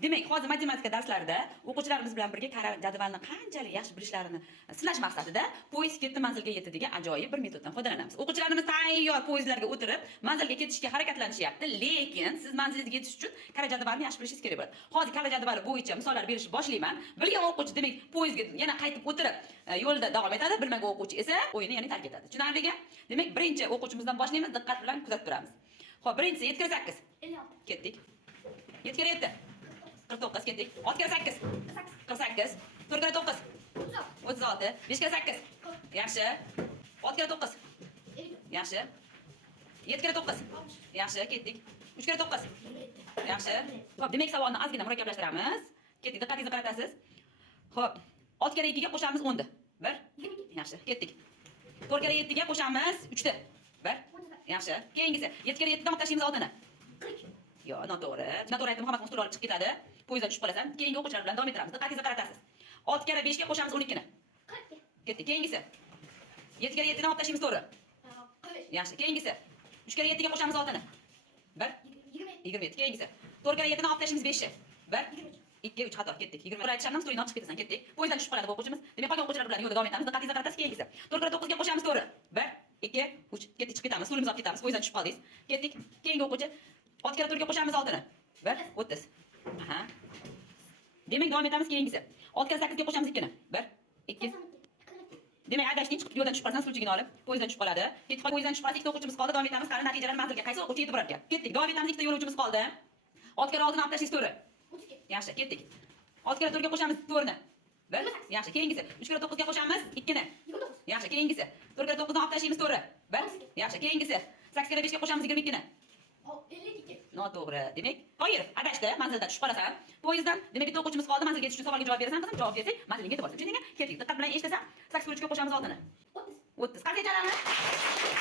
Demak, hozir matematika darslarida o'quvchilarimiz bilan birga kara jadvalni qanchalik yaxshi bilishlarini sinash maqsadida poyezd ketdi manzilga yetdi degan ajoyib bir metoddan foydalanamiz. O'quvchilarimiz tayyor poyezdlarga o'tirib manzilga ketishga harakatlanishyapti, lekin siz manzilingizga yetish uchun kara jadvalni yaxshi bilishingiz kerak bo'ladi. Hozir kara jadvali bo'yicha misollar berishni boshlayman. Bilgan o'quvchi demak poyezdga yana qaytib o'tirib yo'lda davom etadi, bilmagan o'quvchi esa o'yinni yana tark etadi. Tushunarlimi? Demak, birinchi o'quvchimizdan boshlaymiz, diqqat bilan kuzatib turamiz. Xo'p, birinchisi 7 kira 8. 56. Ketdik. 7 kira 7. 49 ketdik. 6 kira 8. 48. 4 kira 9. 36. 5 kira 8. Yaxshi. 6 kira 9. Yaxshi. 7 kira 9. Yaxshi, ketdik. 3 kira 9. Yaxshi. Xo'p, demak savolni ozgina murakkablashtiramiz. Ketdik, diqqatingizni qaratasiz. Xo'p, 6 kira 2 ga qo'shamiz 10 ni. 1. Yaxshi, ketdik. 4 kira 7 ga qo'shamiz 3 ni. 1. Yaxshi. Keyingisi 7 kira 7 dan tashlaymiz 6 ni. 40. Yo, noto'g'ri. Noto'g'ri aytdim, Muhammad Mustur olib chiqib ketadi. Poyezddan tushib qolasan. Keyingi o'quvchilar bilan davom etamiz. Diqqatingizni qaratasiz. 6 kira 5 ga qo'shamiz 12 ni. 40. Ketdik. Keyingisi 7 kira 7 dan olib tashlaymiz to'g'ri. 45. Yaxshi. Keyingisi 3 kira 7 ga qo'shamiz 6 ni. 1. 20. 27. Keyingisi 4 kira 7 dan olib tashlaymiz 5 ni. 1. 2 3 xato ketdik. 20 to'g'ri aytishimdan stoydan chiqib ketasan. Ketdik. Poyezddan tushib qoladi bu o'quvchimiz. Demak, qolgan o'quvchilar bilan yo'lda davom etamiz. Diqqatingizni qaratasiz. Keyingisi 4 kira 9 ga qo'shamiz to'g'ri. 1 2 3 ketdik, chiqib ketamiz. Stulimizni olib ketamiz. Poyezddan tushib qoldingiz. Ketdik. Keyingi o'quvchi 6 kira 4 ga qo'shamiz 6 ni. 1 30. Aha. Demak, davom etamiz keyingisi. 6 kira 8 ga qo'shamiz 2 ni. 1 2. Demak, adashning chiqib yo'ldan tushib qolsan, suvchigini olib, poyezddan tushib qoladi. Ketdik, poyezddan tushib qolsa, ikkita o'quvchimiz qoldi. Davom etamiz. Qani natijalar manzilga qaysi o'quvchi yetib borar ekan? Ketdik. Davom etamiz. Ikkita yo'lovchimiz qoldi. 6 kira 6 ni olib tashlaysiz to'g'ri. 32. Yaxshi, ketdik. 6 kira 4 ga qo'shamiz 4 ni. 1. Yaxshi, keyingisi 3 kira 9 ga qo'shamiz 2 ni. 29. Yaxshi, keyingisi 4 kira 9 ni olib tashlaymiz to'g'ri. 1. Yaxshi, keyingisi 8 kira 5 ga qo'shamiz 22 ni. 52. Noto'g'ri. Demak, Toyir adashdi, manzildan tushib qolasan. Poyezddan, demak, bitta o'quvchimiz qoldi. Manzilga yetish uchun savolga javob berasan, qizim. Javob bersang, manzilga yetib borasan. Tushundingmi? Ketdik. Diqqat bilan eshitasan. 8 kira 3 ga qo'shamiz 6 ni. 30. 30. Qancha chalamiz?